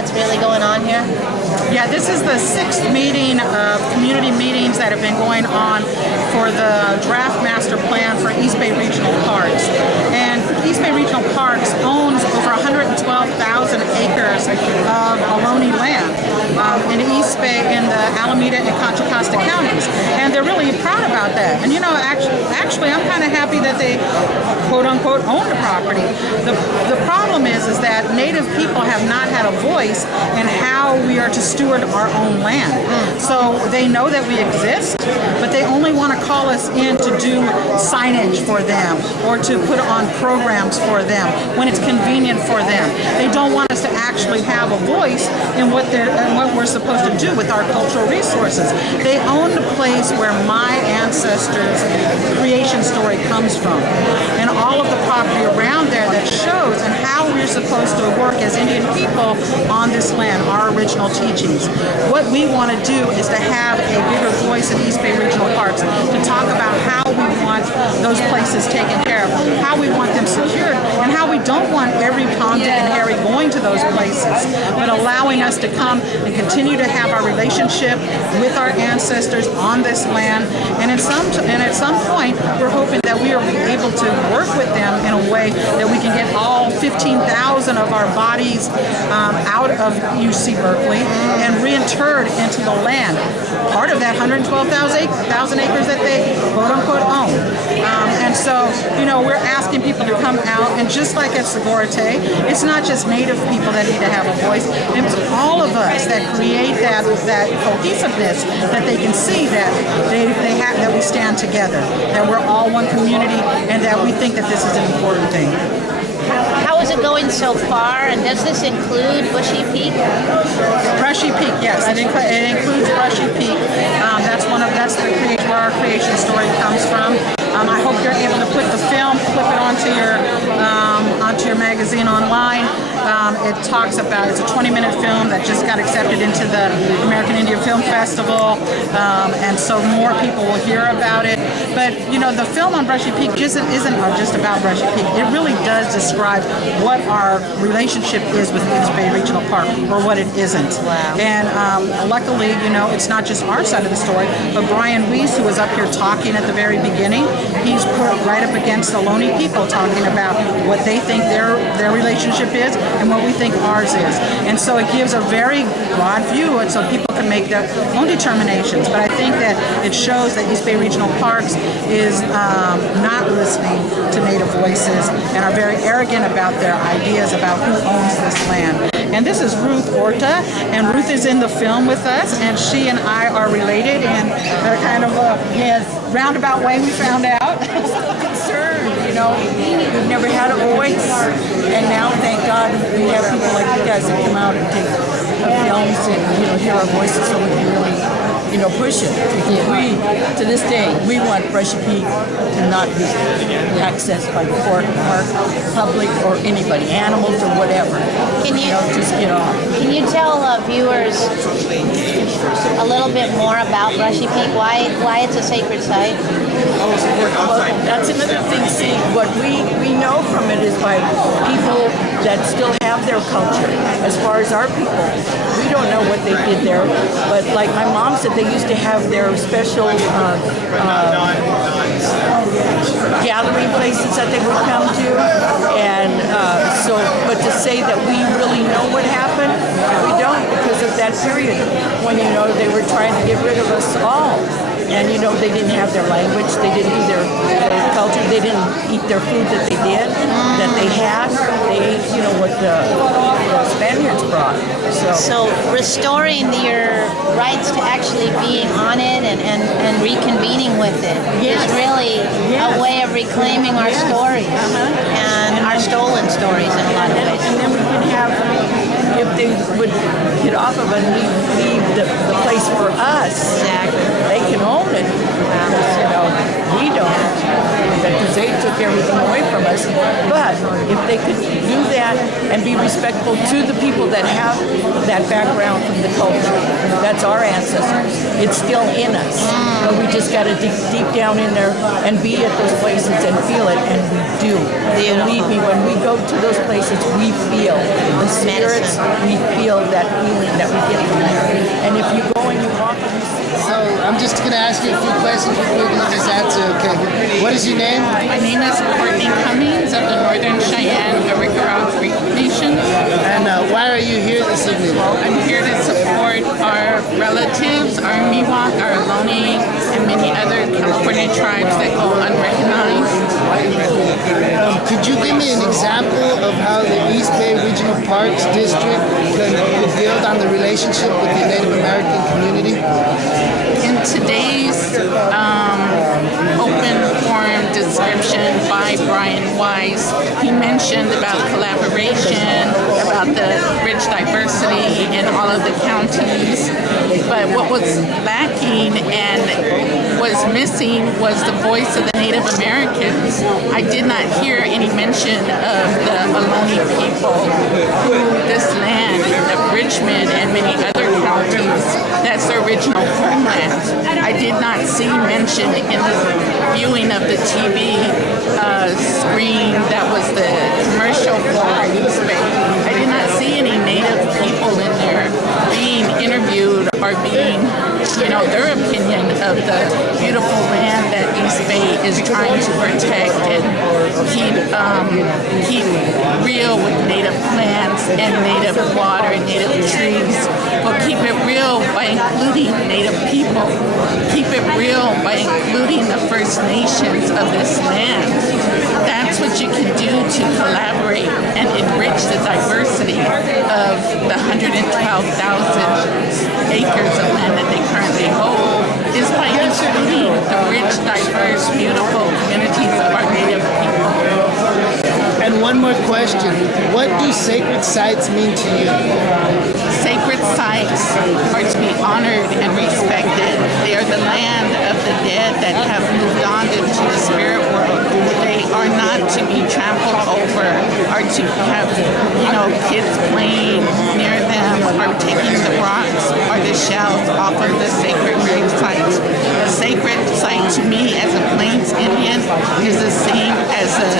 what's really going on here? Yeah, this is the 6th meeting of community meetings that have been going on for the draft master plan for East Bay Regional Parks. And East Bay Regional Parks owns over 112,000 acres of Ohlone land in East Bay, in the Alameda and Contra Costa counties. And they're really proud about that. And you know, actually I'm kind of happy that they quote unquote own the property. The problem is that Native people have not had a voice in how we are to steward our own land. So they know that we exist, but they only want to call us in to do signage for them or to put on programs for them when it's convenient for them. They don't want us to actually have a voice in what we're supposed to do with our cultural resources. They own the place where my ancestors' creation story comes from, and all of the property around there that shows and how we're supposed to work as Indian people on this land, our original teachings. What we want to do is to have a bigger voice in East Bay Regional Parks to talk about how we want those places taken care of, how we want them secured, and how we don't want every Tom, Dick, and Harry going to those places, but allowing us to come and continue to have our relationship with our ancestors on this land. And at some point, we're hoping that we are able to work with them in a way that we can get all 15,000 of our bodies out of UC Berkeley and reinterred into the land, part of that 112,000 acres that they quote unquote own. And so, you know, we're asking people to come out, and just like at Sagorate, it's not just Native people that need to have a voice, it's all of us that create that cohesiveness, that they can see that that we stand together, that we're all one community, and that we think that this is an important thing. How is it going so far, and does this include Bushy Peak? Brushy Peak, yes, it includes Brushy Peak. That's where our creation story comes from. I hope you're able to put the film, flip it onto your magazine online. It talks about, it's a 20-minute film that just got accepted into the American Indian Film Festival, and so more people will hear about it. But you know, the film on Brushy Peak isn't just about Brushy Peak. It really does describe what our relationship is with East Bay Regional Park, or what it isn't. Wow. And luckily, you know, it's not just our side of the story, but Brian Weiss, who was up here talking at the very beginning, he's put right up against the Ohlone people, talking about what they think their relationship is and what we think ours is. And so it gives a very broad view, and so people can make their own determinations. But I think that it shows that East Bay Regional Parks is not listening to Native voices and are very arrogant about their ideas about who owns this land. And this is Ruth Orta, and Ruth is in the film with us, and she and I are related in a kind of a roundabout way, we found out. Concerned, you know, we've never had a voice, and now thank God we have people like you guys that come out and take films and, you know, hear our voices, so we can really, you know, push it. Because we, to this day, we want Brushy Peak to not be accessed by the park, public, or anybody, animals or whatever. Can you just get off. Can you tell viewers a little bit more about Brushy Peak? Why it's a sacred site? Well, that's another thing. See, what we know from it is by people that still have their culture. As far as our people, we don't know what they did there. But like my mom said, they used to have their special gathering places that they would come to, and but to say that we really know what happened, we don't, because of that period when, you know, they were trying to get rid of us all. And, you know, they didn't have their language, they didn't do their culture, they didn't eat their food that they did, that they had. They ate, you know, what the Spaniards brought. So restoring your rights to actually being on it and reconvening with it is really a way of reclaiming our stories and our stolen stories in a lot of ways. And then we can have, if they would get off of it and leave the place for us, Exactly. they can own it. Because, you know, we don't. Because they took everything away from us. But if they could do that and be respectful to the people that have that background from the culture. That's our ancestors. It's still in us. But we just got to dig deep down in there and be at those places and feel it, and we do. Believe me, when we go to those places, we feel the spirits, we feel that feeling that we get from there. And if you go and you walk and you see. So I'm just going to ask you a few questions before you just answer. Okay. What is your name? My name is Courtney Cummings of the Northern Cheyenne Arikara Creek Nation. And why are you here this evening? I'm here to support our relatives, our Miwok, our Ohlone, and many other California tribes that go unrecognized. Could you give me an example of how the East Bay Regional Parks District could build on the relationship with the Native American community? In today's open forum description by Brian Weiss, he mentioned about collaboration, about the rich diversity in all of the counties. But what was lacking and was missing was the voice of the Native Americans. I did not hear any mention of the Ohlone people who this land of Richmond and many other counties, that's their original homeland. I did not see mention in the viewing of the TV screen that was the commercial for East Bay. I did not see any Native people in there being interviewed or being, their opinion of the beautiful land that East Bay is trying to protect and keep real with native plants and native water and native trees. But keep it real by including Native people. Keep it real by including the First Nations of this land. That's what you can do to collaborate and enrich the diversity of the 112,000 acres of land that they currently hold, is by including the rich, diverse, beautiful communities of our Native people. And one more question. What do sacred sites mean to you? Sacred sites are to be honored and respected. They are the land of the dead that have moved on into the spirit world. They are not to be trampled over or to have, kids playing near them or taking the rocks or the shells off of the sacred grave sites. A sacred site to me as a Plains Indian is the same as a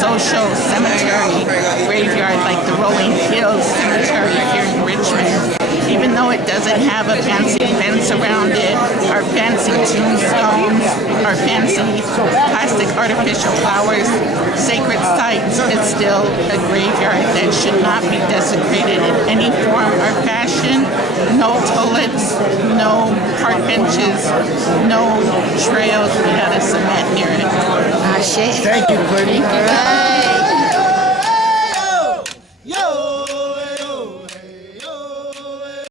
social cemetery graveyard like the Rolling Hills Cemetery here in Richmond. Even though it doesn't have a fancy fence around it, or fancy tombstones, or fancy plastic artificial flowers, sacred sites, it's still a graveyard that should not be desecrated in any form or fashion. No toilets, no park benches, no trails made out of cement near it. Thank you, Courtney. Thank you, guys.